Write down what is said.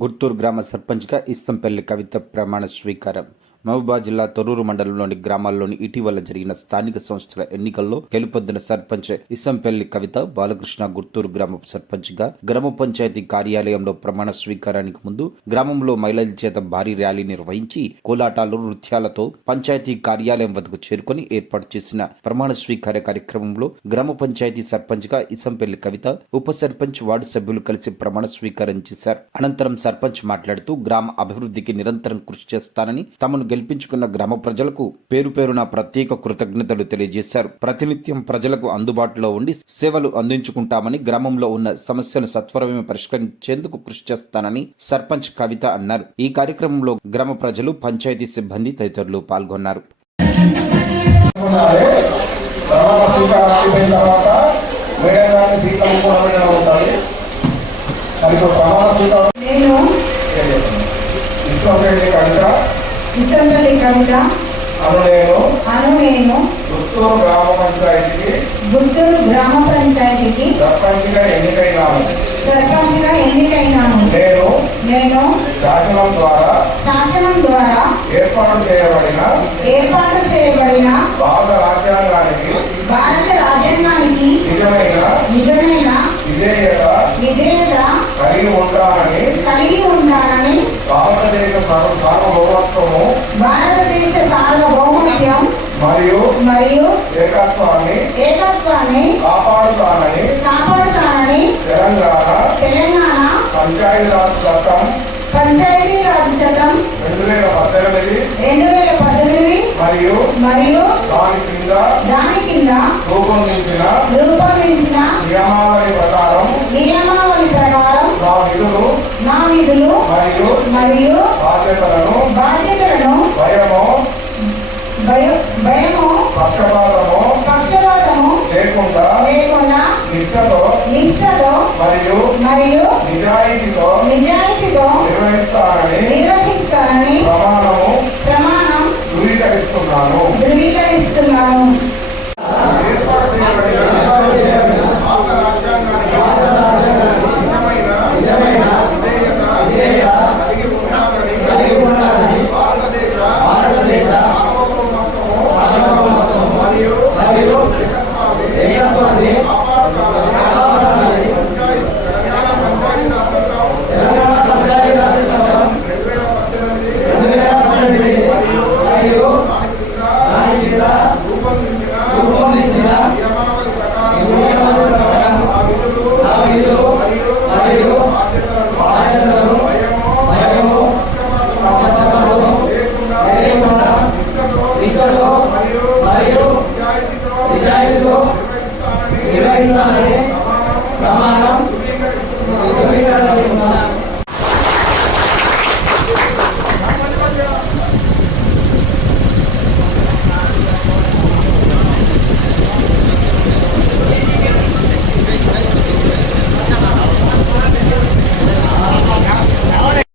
గుర్తూరు గ్రామ సర్పంచ్గా ఇస్తంపల్లి కవిత ప్రమాణ స్వీకారం. మహబూబాబాద్ జిల్లా తొర్రూరు మండలంలోని గ్రామాల్లోని ఇటీవల జరిగిన స్థానిక సంస్థల ఎన్నికల్లో గెలుపొందిన సర్పంచ్ ఇస్తంపల్లి కవిత బాలకృష్ణ గుర్తూరు గ్రామ సర్పంచ్గా గ్రామ పంచాయతీ కార్యాలయంలో ప్రమాణ స్వీకారానికి ముందు గ్రామంలో మహిళల చేత భారీ ర్యాలీ నిర్వహించి కోలాటాలు, నృత్యాలతో పంచాయతీ కార్యాలయం వద్దకు చేరుకొని ఏర్పాటు చేసిన ప్రమాణ స్వీకార కార్యక్రమంలో గ్రామ పంచాయతీ సర్పంచ్గా ఇస్తంపల్లి కవిత, ఉప సర్పంచ్, వార్డు సభ్యులు కలిసి ప్రమాణ స్వీకారం చేశారు. అనంతరం సర్పంచ్ మాట్లాడుతూ గ్రామ అభివృద్ధికి నిరంతరం కృషి చేస్తానని, తమను గెలిపించుకున్న గ్రామ ప్రజలకు పేరు పేరున ప్రత్యేక కృతజ్ఞతలు తెలియజేశారు. ప్రతినిత్యం ప్రజలకు అందుబాటులో ఉండి సేవలు అందించుకుంటామని, గ్రామంలో ఉన్న సమస్యలు సత్వరమే పరిష్కరించేందుకు కృషి చేస్తానని సర్పంచ్ కవిత అన్నారు. ఈ కార్యక్రమంలో గ్రామ ప్రజలు, పంచాయతీ సిబ్బంది తదితరులు పాల్గొన్నారు. ఇస్తంపల్లి కవిత అను నేను గుంటూరు గ్రామ పంచాయతీకి సర్పంచ్గా ఎన్నికైనాను. నేను శాసనం ద్వారా ఏర్పాటు చేయబడిన భారత రాజ్యాంగానికి నిజమైన విధేయత కలిగి ఉంటానని భారతదేశ సార్వభౌమత్వం మరియు ఏకత్వాన్ని కాపాడుతానని తెలంగాణ పంచాయతీరాజ్ చట్టం 2018 మరియు దాని కింద రూపొందించిన నియమావళి ప్రకారం నా విధులు మరియు బాధ్యతలను భయము పక్షపాతము లేకుండా నిష్ఠతో మరియు నిజాయితీతో